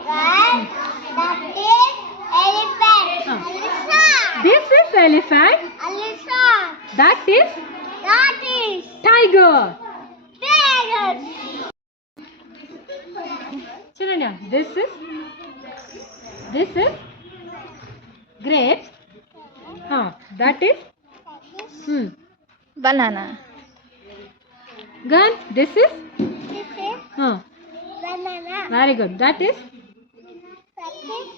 tiger. That is elephant. Elephant. This is elephant. Elephant. That is That is tiger. tiger. Children, this is grapes. That is banana. gun. This is This is banana. very good. That is That is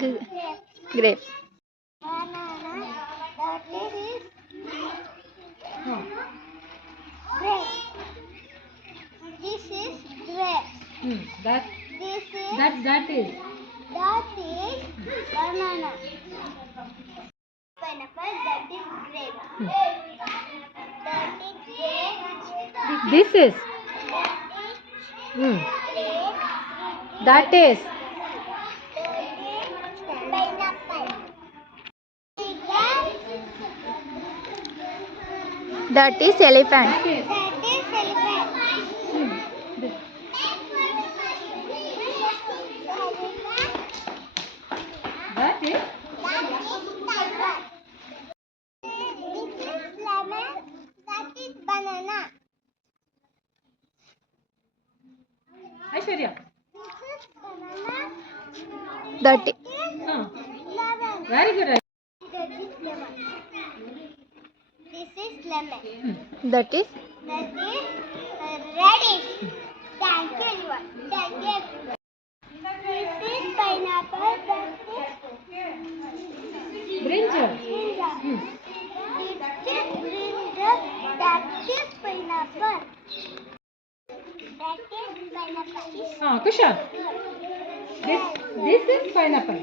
G- grape. grapes. Banana. That is grape. This is grape. that This is that is that is banana. Pineapple. That is grape. That is grape. this is Grape. that is Pineapple. That is elephant. that is That is elephant. this- that is Tiger. This is lemon. That is banana. Aishwarya. This is banana. That is Lemon. Very good. That is lemon. This is lemon. that is That is reddish. Thank you, everyone. Thank you, everyone. This is pineapple. That is Brinjal. brinjal. This is brinjal. That is pineapple. That is pineapple. Kushal. This is pineapple.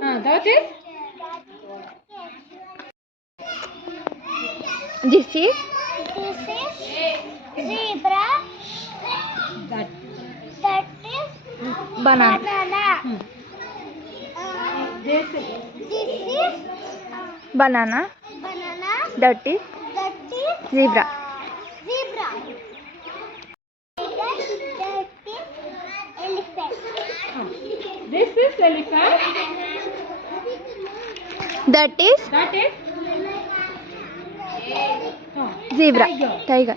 That is this is This is zebra. that That is banana. banana. this is This is Banana. banana. That is That is zebra. zebra. That is elephant. this is elephant. That is That is zebra. Tiger. Tiger.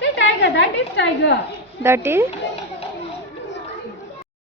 Say tiger. That is tiger. That is